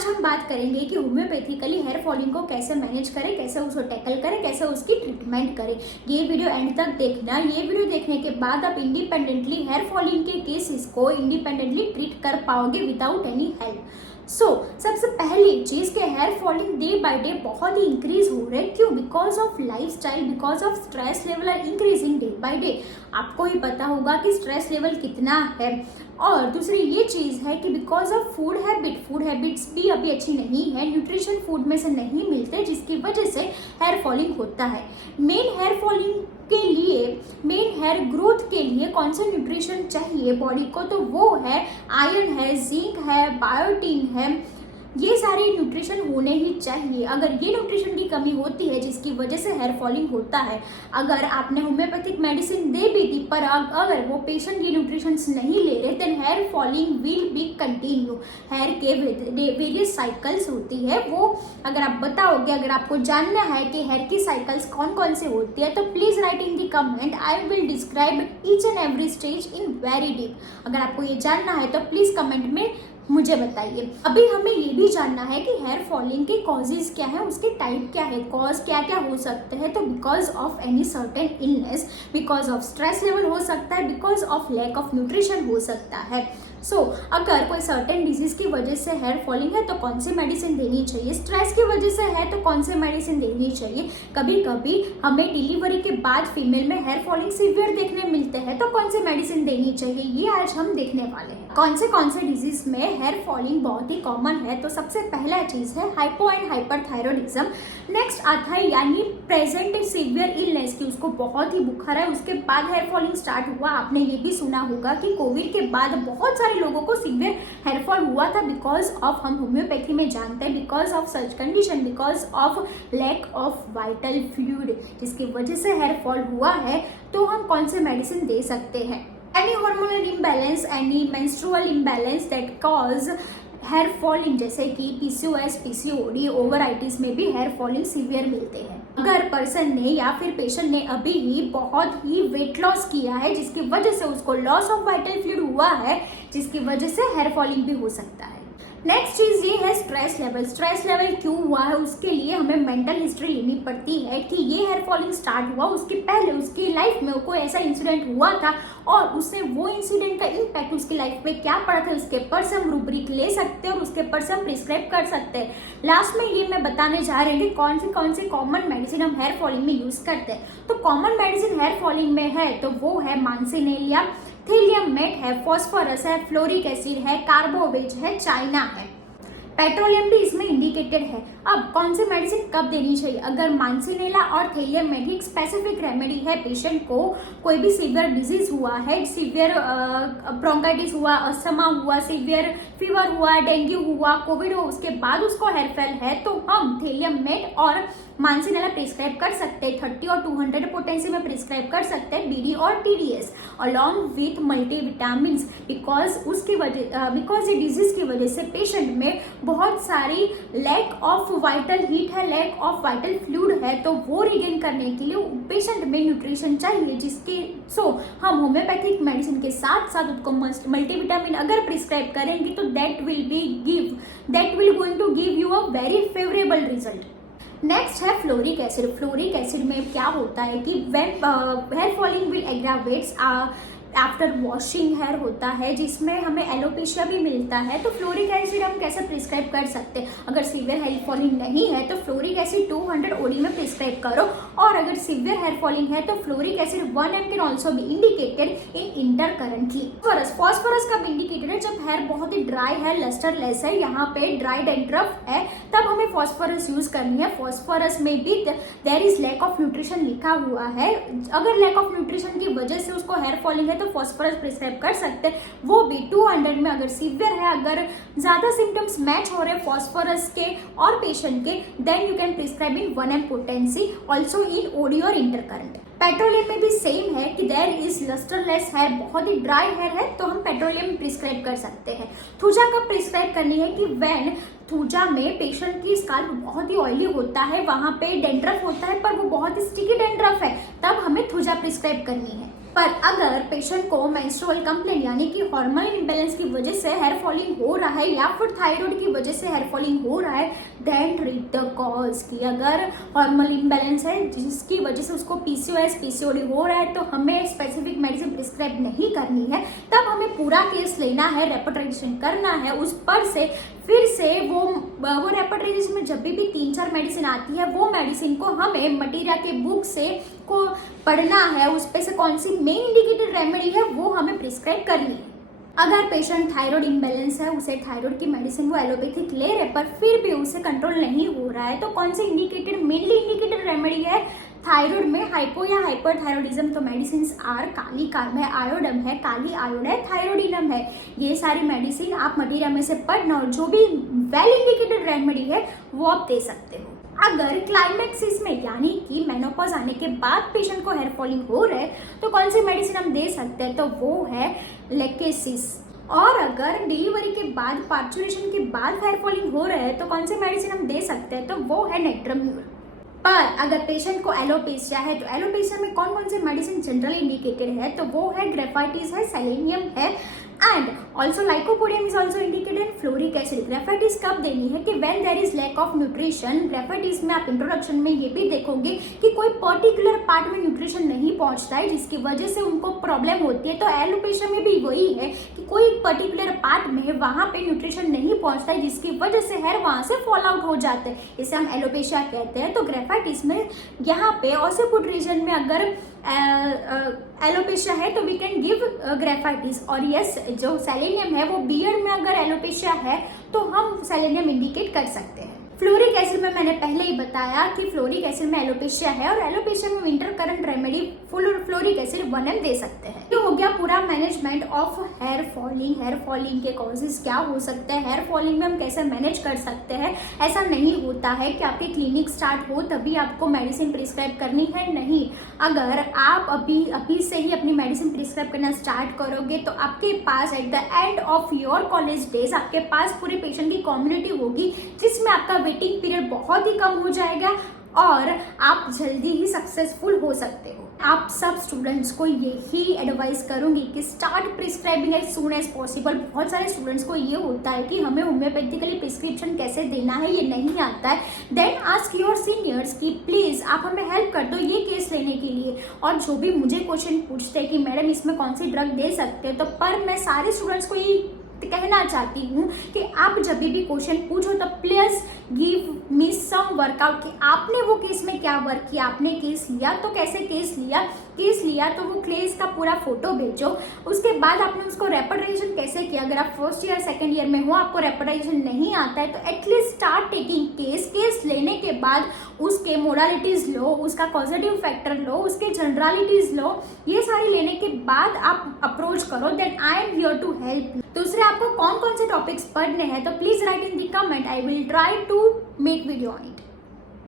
आज हम बात करेंगे कि होम्योपैथिकली हेयर फॉलिंग को कैसे मैनेज करें, कैसे उसको टैकल करें, कैसे उसकी ट्रीटमेंट करें। ये वीडियो एंड तक देखना। ये वीडियो देखने के बाद आप इंडिपेंडेंटली हेयर फॉलिंग के केसेस को इंडिपेंडेंटली ट्रीट कर पाओगे विदाउट एनी हेल्प। सबसे पहली चीज के hair falling day by day बहुत ही इंक्रीज हो रहे हैं। क्यों? Because of lifestyle, because of stress level are increasing day by day. आपको ही पता होगा कि स्ट्रेस लेवल कितना है। और दूसरी ये चीज है कि बिकॉज ऑफ फूड हैबिट्स भी अभी अच्छी नहीं है, न्यूट्रिशन फूड में से नहीं मिलते, जिसकी वजह से हेयर फॉलिंग होता है। मेन हेयर ग्रोथ के लिए कौन सा न्यूट्रिशन चाहिए बॉडी को? तो वो है आयरन है, जिंक है, बायोटीन है। ये सारे न्यूट्रिशन होने ही चाहिए। अगर ये न्यूट्रिशन की कमी होती है जिसकी वजह से हेयर फॉलिंग होता है, अगर आपने होम्योपैथिक मेडिसिन दे भी दी पर अगर वो पेशेंट ये न्यूट्रिशन नहीं ले रहे, then hair falling will be continue. Hair के वेरियस साइकिल्स होती है, वो अगर आप बताओगे, अगर आपको जानना है कि हेयर की साइकिल्स कौन कौन से होती है, तो please write in the comment. I will describe each and every stage in very deep. अगर आपको ये जानना है तो प्लीज कमेंट में मुझे बताइए। अभी हमें ये भी जानना है कि हेयर फॉलिंग के कॉजेज क्या है, उसके टाइप क्या है, कॉज क्या क्या हो सकते हैं। तो because of any certain illness, because of stress level हो सकता है, because of lack of nutrition हो सकता है। अगर कोई सर्टेन डिजीज की वजह से हेयर फॉलिंग है तो कौन सी मेडिसिन देनी चाहिए, स्ट्रेस की वजह से है तो कौन सी मेडिसिन देनी चाहिए। कभी कभी हमें डिलीवरी के बाद फीमेल में हेयर फॉलिंग सीवियर देखने मिलते हैं, तो कौन सी मेडिसिन देनी चाहिए, ये आज हम देखने वाले हैं। कौन से डिजीज में हेयर फॉलिंग बहुत ही कॉमन है? तो सबसे पहला चीज है हाइपो एंड हाइपरथायरॉयडिज्म। नेक्स्ट आता है यानी प्रेजेंट सीवियर इलनेस की, उसको बहुत ही बुखार है, उसके बाद हेयर फॉलिंग स्टार्ट हुआ। आपने ये भी सुना होगा कि कोविड के बाद बहुत सारे लोगों को सीवियर हेयर फॉल हुआ था, बिकॉज ऑफ, हम होम्योपैथी में जानते हैं, because of such condition, because of lack of vital fluid, जिसकी वजह से हेयर फॉल हुआ है। तो हम कौन से मेडिसिन दे सकते हैं? Any hormonal imbalance, any menstrual imbalance that cause hair falling, जैसे कि पीसीओएस, पीसीओडी, ओवराइटिस में भी हेयर फॉलिंग सीवियर मिलते हैं। अगर पर्सन ने या फिर पेशेंट ने अभी ही बहुत ही वेट लॉस किया है, जिसकी वजह से उसको लॉस ऑफ वाइटल फ्लूइड हुआ है, जिसकी वजह से हेयर फॉलिंग भी हो सकता है। नेक्स्ट चीज ये है स्ट्रेस लेवल। स्ट्रेस लेवल क्यों हुआ है, उसके लिए हमें मेंटल हिस्ट्री लेनी पड़ती है कि ये हेयर फॉलिंग स्टार्ट हुआ, उसके पहले उसकी लाइफ में कोई ऐसा इंसिडेंट हुआ था और उसने वो इंसिडेंट का इम्पैक्ट उसकी लाइफ पे क्या पड़ा था, उसके पर से हम रूब्रिक ले सकते हैं और उसके पर से हम प्रिस्क्राइब कर सकते हैं। लास्ट में ये मैं बताने जा रही हूँ कि कौन सी कॉमन मेडिसिन हम हेयर फॉलिंग में यूज करते हैं। तो कॉमन मेडिसिन हेयर फॉलिंग में है तो वो है मानसिनेलिया, थेलियम मेट है, फॉस्फोरस है, फ्लोरिक एसिड है, कार्बोवेज है, चाइना है, पेट्रोलियम भी इसमें इंडिकेटेड है। अब कौन सी मेडिसिन कब देनी चाहिए? अगर मानसिनेला और थेलियम मेट एक स्पेसिफिक रेमेडी है, पेशेंट को कोई भी सीवियर डिजीज हुआ है, सीवियर ब्रोंकाइटिस हुआ, अस्थमा हुआ, सीवियर फीवर हुआ, डेंगू हुआ, कोविड हो, उसके बाद उसको हेयरफॉल है, तो हम थेलियम मेट और मानसिनेला प्रिस्क्राइब कर सकते हैं। 30 और 200 पोटेंसी में प्रिस्क्राइब कर सकते हैं, बीडी और TDS along with multivitamin, because ये डिजीज की वजह से पेशेंट में बहुत सारी लैक ऑफ वाइटल हीट है, लैक ऑफ वाइटल फ्लूइड है, तो वो रिगेन करने के लिए पेशेंट में न्यूट्रिशन चाहिए, जिसके हम होम्योपैथिक मेडिसिन के साथ साथ उसको मल्टीविटामिन अगर प्रिस्क्राइब करेंगे तो that will going to give you a very favourable result. Next है फ्लोरिक एसिड। फ्लोरिक एसिड में क्या होता है कि hair falling will aggravates after washing hair होता है, जिसमें हमें एलोपेशिया भी मिलता है। तो फ्लोरिक एसिड हम कैसे प्रिस्क्राइब कर सकते हैं? अगर सीवियर हेयर फॉलिंग नहीं है तो फ्लोरिक एसिड 200 OD में प्रिस्क्राइब करो, और अगर सीवियर हेयर फॉलिंग है तो fluoric acid 1 mg can also be indicated in intercurrently. Phosphorus कब इंडिकेटेड है? जब हेयर बहुत ही ड्राई है, लस्टरलेस है, यहाँ पे ड्राई डैंड्रफ है, तब हमें फॉस्फोरस यूज करनी है। फॉस्फोरस में भी there is lack of nutrition लिखा हुआ है। अगर लैक ऑफ न्यूट्रिशन की वजह से उसको हेयर फॉलिंग है तो फॉस्फोरस प्रिस्क्राइब कर सकते हैं, वो भी 200 में। अगर सीवियर है, अगर ज्यादा सिम्टम्स मैच हो रहे हैं फॉस्फोरस के और पेशेंट के, then you can prescribe in 1 mg potency also in OD और इंटरकरेंट। पेट्रोलियम में भी सेम है कि देयर इज लस्टरलेस हेयर, बहुत ही ड्राई हेयर है, तो हम पेट्रोलियम प्रिस्क्राइब कर सकते हैं। थूजा कब प्रिस्क्राइब करनी है कि व्हेन थूजा में पेशेंट की स्काल्प बहुत ही ऑयली होता है, वहाँ पे डेंड्रफ होता है पर वो बहुत ही स्टिकी डेंड्रफ है, तब हमें थूजा प्रिस्क्राइब करनी है। पर अगर पेशेंट को मेंस्ट्रुअल कंप्लेंट यानी कि हार्मोनल इम्बैलेंस की वजह से हेयर फॉलिंग हो रहा है या फिर थायराइड की वजह से हेयर फॉलिंग हो रहा है, देन ट्रीट द कॉज। कि अगर हार्मोनल इम्बैलेंस है जिसकी वजह से उसको पीसीओएस पीसीओडी हो रहा है तो हमें स्पेसिफिक मेडिसिन प्रिस्क्राइब नहीं करनी है, तब हमें पूरा केस लेना है, रेपर्टाइजेशन करना है उस पर से। फिर से वो रेपर्टाइजेशन में जब भी 3-4 मेडिसिन आती है वो मेडिसिन को हमें मटीरिया के बुक से को पढ़ना है, उस पे से कौन सी मेन इंडिकेटेड रेमेडी है वो हमें प्रिस्क्राइब करनी है। अगर पेशेंट थायराइड इम्बैलेंस है, उसे थायराइड की मेडिसिन वो एलोपैथिक ले रहे पर फिर भी उसे कंट्रोल नहीं हो रहा है, तो कौन सी मेनली इंडिकेटेड रेमेडी है थायराइड में? हाइपो या हाइपरथायरॉइडिज्म तो मेडिसिन आर काली कार्ब है, आयोडम है, काली आयोड है, थायरोडिनम है। ये सारी मेडिसिन आप मटीरिया में से पढ़ना और जो भी वेल इंडिकेटेड रेमेडी है वो आप दे सकते हो। अगर क्लाइमेक्सिस में यानी कि मेनोपॉज आने के बाद पेशेंट को हेयर फॉलिंग हो रहा है तो कौन सी मेडिसिन हम दे सकते हैं? तो वो है लेकेसिस। और अगर डिलीवरी के बाद पार्चुरेशन के बाद हेयर फॉलिंग हो रहा है तो कौन सी मेडिसिन हम दे सकते हैं? तो वो है नेट्रम्यूर। पर अगर पेशेंट को एलोपेशिया है तो एलोपेशिया में कौन कौन से मेडिसिन जनरली इंडिकेटेड है? तो वो है ग्रेफाइटिस है, सेलेनियम है and also lycopodium is also indicated, fluoric acid. Graphites कब देनी है? कि when there is lack of nutrition. Graphites में आप इंट्रोडक्शन में ये भी देखोगे कि कोई पर्टिकुलर पार्ट में न्यूट्रिशन नहीं पहुंचता है जिसकी वजह से उनको प्रॉब्लम होती है। तो एलोपेशिया में भी वही है कि कोई पर्टिकुलर पार्ट में वहां पे न्यूट्रिशन नहीं पहुंचता है जिसकी वजह से हेयर वहां से फॉल आउट हो जाते हैं, इसे हम एलोपेशिया कहते हैं। तो ग्रेफाइटिस में यहाँ पे ऑसिपुट रीजन में अगर एलोपेशिया है तो वी कैन गिव ग्रेफाइटिस। और यस, जो सेलेनियम है वो बियर्ड में अगर एलोपेशिया है तो हम सेलेनियम इंडिकेट कर सकते हैं। फ्लोरिक एसिड में मैंने पहले ही बताया कि फ्लोरिक एसिड में एलोपेशिया है और एलोपेशिया में winter current remedy fluoric acid 1 दे सकते हैं। ये हो गया पूरा management of hair falling. Hair falling के कॉजेज क्या हो सकते हैं, हेयर फॉलिंग में हम कैसे मैनेज कर सकते हैं। ऐसा नहीं होता है कि आपकी क्लिनिक स्टार्ट हो तभी आपको मेडिसिन प्रिस्क्राइब करनी है, नहीं। अगर आप अभी से ही अपनी मेडिसिन प्रिस्क्राइब करना स्टार्ट करोगे तो आपके पास at the end of your college days आपके पास पूरे पेशेंट की कम्युनिटी होगी जिसमें आपका वेटिंग पीरियड बहुत ही कम हो जाएगा और आप जल्दी ही सक्सेसफुल हो सकते हो। आप सब स्टूडेंट्स को यही एडवाइस करूंगी कि start prescribing as soon as possible. बहुत सारे स्टूडेंट्स को ये होता है कि हमें होम्योपैथिकली प्रिस्क्रिप्शन कैसे देना है ये नहीं आता है। देन आस्क योर सीनियर्स कि प्लीज आप हमें हेल्प कर दो ये केस लेने के लिए। और जो भी मुझे क्वेश्चन पूछते हैं कि मैडम इसमें कौन सी ड्रग दे सकते हैं, तो पर मैं सारे स्टूडेंट्स को ये कहना चाहती हूँ कि आप जब भी क्वेश्चन पूछो तो please give me some workout कि आपने वो केस में क्या वर्क किया, आपने केस लिया तो कैसे केस लिया तो वो केस का पूरा फोटो भेजो। उसके बाद आपने उसको रेपर्टाइजेशन कैसे किया। अगर आप फर्स्ट ईयर सेकंड ईयर में हो आपको रेपर्टाइजेशन नहीं आता है तो एटलीस्ट स्टार्ट टेकिंग केस लेने के बाद उसके मोडालिटीज लो, उसका पॉजिटिव फैक्टर लो, उसके जनरलिटीज लो, ये सारी लेने के बाद आप अप्रोच करो। Then I am here to help you. दूसरे आपको कौन कौन से टॉपिक्स पढ़ने हैं तो please write in the comment, I will try to make video on it.